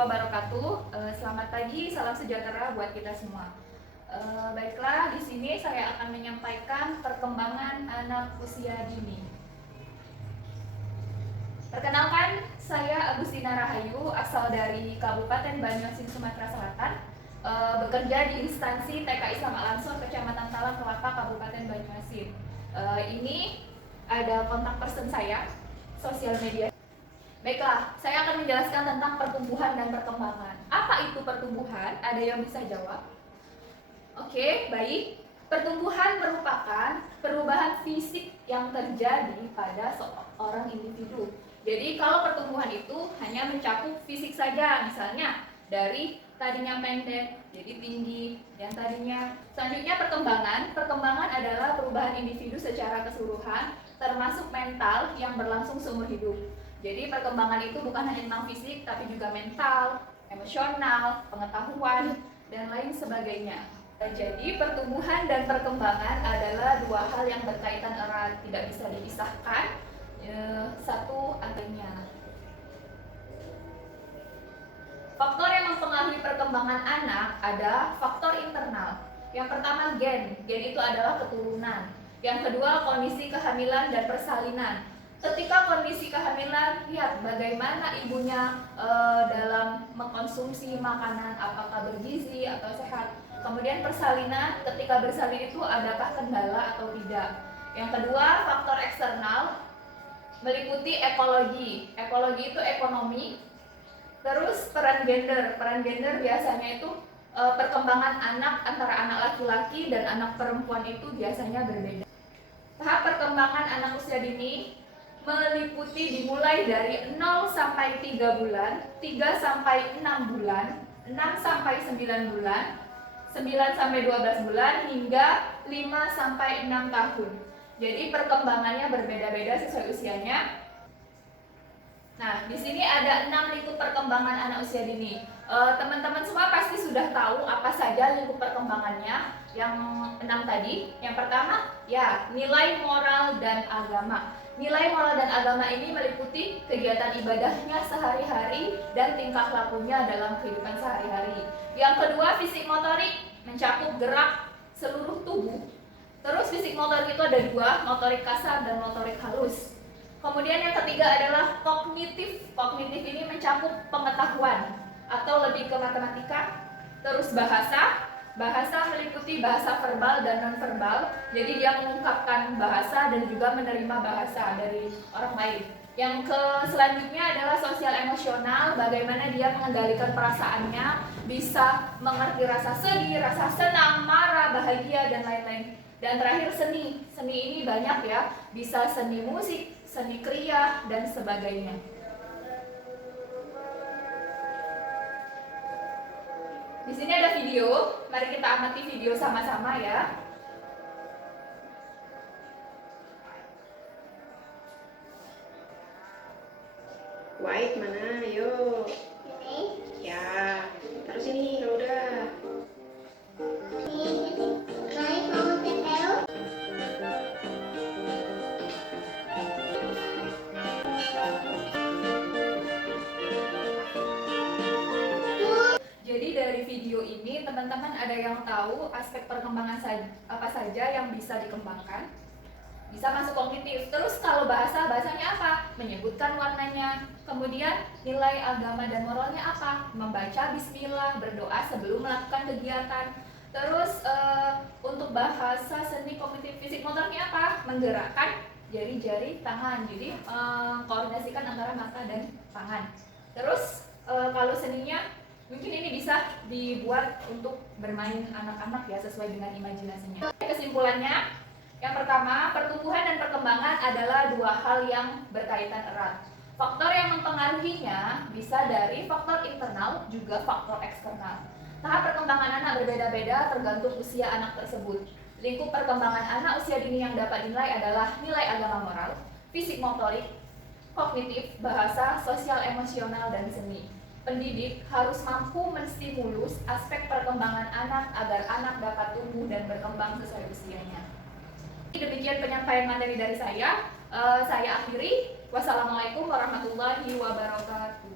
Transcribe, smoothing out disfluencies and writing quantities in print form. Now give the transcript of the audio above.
wabarakatuh. Selamat pagi, salam sejahtera buat kita semua. Baiklah, di sini saya akan menyampaikan perkembangan anak usia dini. Perkenalkan, saya Agustina Rahayu, asal dari Kabupaten Banyuasin, Sumatera Selatan. Bekerja di instansi TK Islam Al-Ansor, Kecamatan Talang Kelapa, Kabupaten Banyuasin. Ini ada kontak person saya, sosial media. Baiklah, saya akan menjelaskan tentang pertumbuhan dan perkembangan. Apa itu pertumbuhan? Ada yang bisa jawab? Oke, baik. Pertumbuhan merupakan perubahan fisik yang terjadi pada seorang individu. Jadi kalau pertumbuhan itu hanya mencakup fisik saja, misalnya dari tadinya pendek jadi tinggi dan tadinya. Selanjutnya perkembangan adalah perubahan individu secara keseluruhan, termasuk mental yang berlangsung seumur hidup. Jadi perkembangan itu bukan hanya tentang fisik, tapi juga mental, emosional, pengetahuan, dan lain sebagainya. Jadi pertumbuhan dan perkembangan adalah dua hal yang berkaitan erat, tidak bisa dipisahkan satu artinya. Faktor yang mempengaruhi perkembangan anak ada faktor internal. Yang pertama gen itu adalah keturunan. Yang kedua kondisi kehamilan dan persalinan. Ketika kondisi kehamilan, lihat bagaimana ibunya dalam mengkonsumsi makanan, apakah bergizi atau sehat. Kemudian persalinan, ketika bersalin itu adakah kendala atau tidak. Yang kedua, faktor eksternal meliputi ekologi. Ekologi itu ekonomi. Terus peran gender biasanya itu perkembangan anak antara anak laki-laki dan anak perempuan itu biasanya berbeda. Tahap perkembangan anak usia dini meliputi dimulai dari 0 sampai 3 bulan, 3 sampai 6 bulan, 6 sampai 9 bulan, 9 sampai 12 bulan, hingga 5 sampai 6 tahun. Jadi perkembangannya berbeda-beda sesuai usianya. Nah, di sini ada 6 lingkup perkembangan anak usia dini. Teman-teman semua pasti sudah tahu apa saja lingkup perkembangannya. Yang 6 tadi. Yang pertama, ya, nilai moral dan agama. Nilai moral dan agama ini meliputi kegiatan ibadahnya sehari-hari dan tingkah lakunya dalam kehidupan sehari-hari. Yang kedua, fisik motorik, mencakup gerak seluruh tubuh. Terus fisik motorik itu ada dua, motorik kasar dan motorik halus. Kemudian yang ketiga adalah kognitif. Kognitif ini mencakup pengetahuan atau lebih ke matematika. Terus bahasa meliputi bahasa verbal dan non-verbal. Jadi dia mengungkapkan bahasa dan juga menerima bahasa dari orang lain. Yang selanjutnya adalah sosial emosional, bagaimana dia mengendalikan perasaannya, bisa mengerti rasa sedih, rasa senang, marah, bahagia, dan lain-lain. Dan terakhir seni. Seni ini banyak ya, bisa seni musik, seni kriya, dan sebagainya. Di sini ada video, mari kita amati video sama-sama ya. White mana? Ayo. Ini. Ya, taruh sini kalau udah. Naik mau TPU. Jadi dari video ini teman-teman ada yang tahu aspek perkembangan apa saja yang bisa dikembangkan? Bisa masuk kognitif. Terus kalau bahasanya apa? Menyebutkan warnanya. Kemudian nilai agama dan moralnya apa? Membaca bismillah, berdoa sebelum melakukan kegiatan. Terus untuk bahasa seni kognitif fisik motornya apa? Menggerakkan jari-jari tangan. Jadi koordinasikan antara mata dan tangan. Terus kalau seninya mungkin ini bisa dibuat untuk bermain anak-anak ya, sesuai dengan imajinasinya. Kesimpulannya, yang pertama, pertumbuhan dan perkembangan adalah dua hal yang berkaitan erat. Faktor yang mempengaruhinya bisa dari faktor internal juga faktor eksternal. Tahap perkembangan anak berbeda-beda tergantung usia anak tersebut. Lingkup perkembangan anak usia dini yang dapat dinilai adalah nilai agama moral, fisik motorik, kognitif, bahasa, sosial emosional, dan seni. Pendidik harus mampu menstimulus aspek perkembangan anak agar anak dapat tumbuh dan berkembang sesuai usianya. Demikian penyampaian materi dari saya. Saya akhiri. Wassalamualaikum warahmatullahi wabarakatuh.